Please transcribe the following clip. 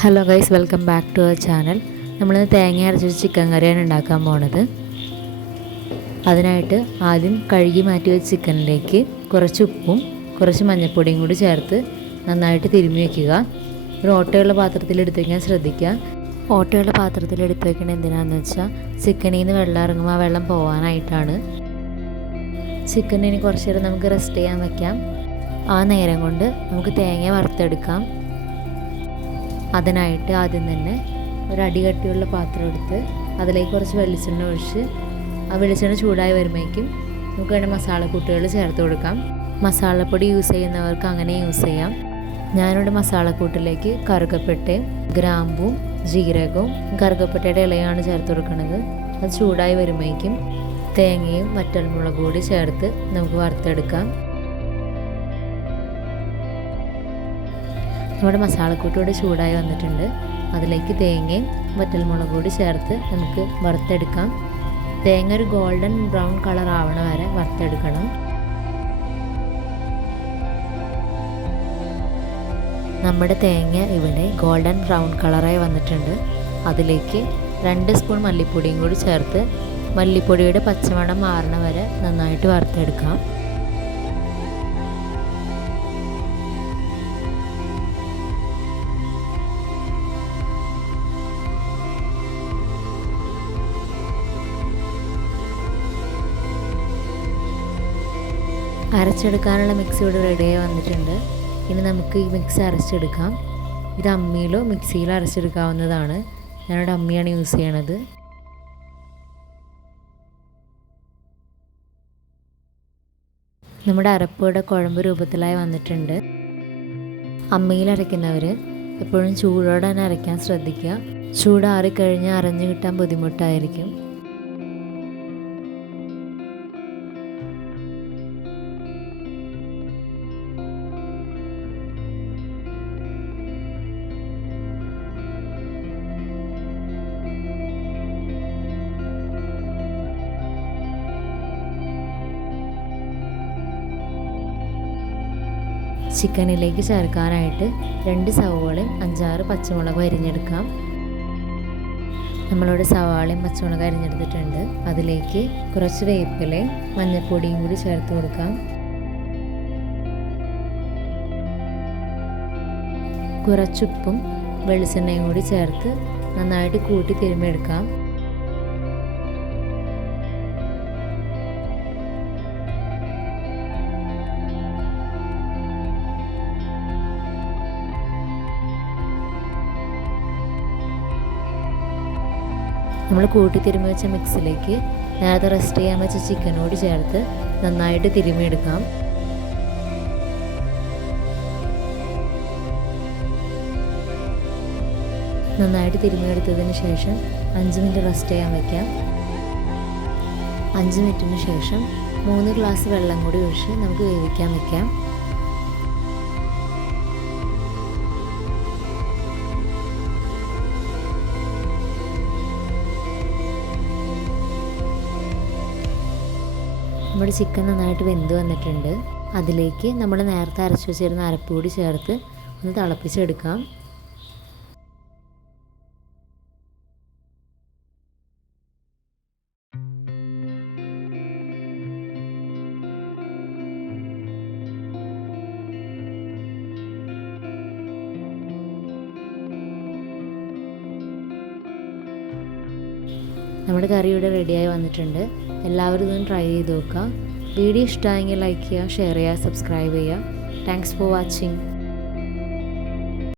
Hello guys welcome back to our channel നമ്മൾ തേങ്ങ അരച്ചൊരു chicken കറിയാണ് ഉണ്ടാക്കാൻ പോണത്. അതിനായിട്ട് ആദ്യം കഴുകി മാറ്റി വെച്ച ചിക്കനിലേക്ക് കുറച്ച് ഉപ്പും കുറച്ച് മഞ്ഞൾപ്പൊടിയും കൂടി ചേർത്ത് നന്നായിട്ട് തിരുമ്മി വയ്ക്കുക ഒരു ഓട്ടയുള്ള പാത്രത്തിൽ എടുത്ത് വയ്ക്കാൻ ശ്രദ്ധിക്കുക. ഓട്ടയുള്ള പാത്രത്തിൽ എടുത്ത് വയ്ക്കണത് എന്തിനാണെന്ന് വെച്ചാൽ ചിക്കനിൽ നിന്ന് വെള്ളം ഇറങ്ങുമ്പോൾ ആ വെള്ളം പോകാനായിട്ടാണ് ചിക്കനിന് കുറച്ച് നേരം നമുക്ക് റെസ്റ്റ് ചെയ്യാൻ വെക്കാം. ആ നേരം കൊണ്ട് നമുക്ക് തേങ്ങ വറുത്തെടുക്കാം. അതിനായിട്ട് ആദ്യം തന്നെ ഒരു അടികട്ടിയുള്ള പാത്രം എടുത്ത് അതിലേക്ക് കുറച്ച് വെളിച്ചെണ്ണ ഒഴിച്ച് ആ വെളിച്ചെണ്ണ ചൂടായി വരുമ്പോഴേക്കും നമുക്ക് വേണ്ട മസാലക്കൂട്ടുകൾ ചേർത്ത് കൊടുക്കാം. മസാലപ്പൊടി യൂസ് ചെയ്യുന്നവർക്ക് അങ്ങനെ യൂസ് ചെയ്യാം. ഞാനിവിടെ മസാലക്കൂട്ടിലേക്ക് കറുകപ്പെട്ടയും ഗ്രാമ്പും ജീരകവും കറുകപ്പെട്ടയുടെ ഇലയാണ് ചേർത്ത് കൊടുക്കുന്നത്. അത് ചൂടായി വരുമ്പോഴേക്കും തേങ്ങയും വറ്റൽമുളക് കൂടി ചേർത്ത് നമുക്ക് വറുത്തെടുക്കാം. നമ്മുടെ മസാലക്കൂട്ട് ഇവിടെ ചൂടായി വന്നിട്ടുണ്ട്. അതിലേക്ക് തേങ്ങയും വറ്റൽമുളക് കൂടി ചേർത്ത് നമുക്ക് വറുത്തെടുക്കാം. തേങ്ങ ഒരു ഗോൾഡൻ ബ്രൗൺ കളർ ആവണ വരെ വറുത്തെടുക്കണം. നമ്മുടെ തേങ്ങ ഇവിടെ ഗോൾഡൻ ബ്രൗൺ കളറായി വന്നിട്ടുണ്ട്. അതിലേക്ക് രണ്ട് സ്പൂൺ മല്ലിപ്പൊടിയും കൂടി ചേർത്ത് മല്ലിപ്പൊടിയുടെ പച്ചമണം മാറണ വരെ നന്നായിട്ട് വറുത്തെടുക്കാം. അരച്ചെടുക്കാനുള്ള മിക്സി ഇവിടെ റെഡിയായി വന്നിട്ടുണ്ട്. ഇനി നമുക്ക് ഈ മിക്സ് അരച്ചെടുക്കാം. ഇത് അമ്മിയിലോ മിക്സിയിലോ അരച്ചെടുക്കാവുന്നതാണ്. ഞാനിവിടെ അമ്മിയാണ് യൂസ് ചെയ്യണത്. നമ്മുടെ അരപ്പുയുടെ കുഴമ്പ് രൂപത്തിലായി വന്നിട്ടുണ്ട്. അമ്മിയിൽ അരയ്ക്കുന്നവർ എപ്പോഴും ചൂടോടെ തന്നെ അരയ്ക്കാൻ ശ്രദ്ധിക്കുക. ചൂടാറിക്കഴിഞ്ഞാൽ അരഞ്ഞു കിട്ടാൻ ബുദ്ധിമുട്ടായിരിക്കും. ചിക്കനിലേക്ക് ചേർക്കാനായിട്ട് രണ്ട് സവോളയും അഞ്ചാറ് പച്ചമുളകും അരിഞ്ഞെടുക്കാം. നമ്മളിവിടെ സവാളയും പച്ചമുളകും അരിഞ്ഞെടുത്തിട്ടുണ്ട്. അതിലേക്ക് കുറച്ച് വേപ്പിലയും മഞ്ഞൾപ്പൊടിയും കൂടി ചേർത്ത് കൊടുക്കാം. കുറച്ചുപ്പും വെളിച്ചെണ്ണയും കൂടി ചേർത്ത് നന്നായിട്ട് കൂട്ടി തിരുമ്മെടുക്കാം നമ്മൾ കൂട്ടി തിരുമ്മി വെച്ച മിക്സിലേക്ക് നേരത്തെ റെസ്റ്റ് ചെയ്യാൻ വെച്ച ചിക്കനോട് ചേർത്ത് നന്നായിട്ട് തിരുമ്മിയെടുക്കാം. നന്നായിട്ട് തിരുമ്മിയെടുത്തതിന് ശേഷം അഞ്ച് മിനിറ്റ് റെസ്റ്റ് ചെയ്യാൻ വയ്ക്കാം അഞ്ച് മിനിറ്റിന് ശേഷം മൂന്ന് ഗ്ലാസ് വെള്ളം കൂടി ഒഴിച്ച് നമുക്ക് വേവിക്കാൻ വയ്ക്കാം നമ്മുടെ ചിക്കൻ നന്നായിട്ട് വെന്ത് വന്നിട്ടുണ്ട്. അതിലേക്ക് നമ്മൾ നേരത്തെ അരച്ച് വെച്ചിരുന്ന അരപ്പ് കൂടി ചേർത്ത് ഒന്ന് തിളപ്പിച്ചെടുക്കാം. നമ്മുടെ കറി ഇവിടെ റെഡിയായി വന്നിട്ടുണ്ട്. എല്ലാവരും ഇതൊന്ന് ട്രൈ ചെയ്ത് നോക്കുക. വീഡിയോ ഇഷ്ടമായെങ്കിൽ ലൈക്ക് ചെയ്യുക ഷെയർ ചെയ്യുക സബ്സ്ക്രൈബ് ചെയ്യുക. Thanks for watching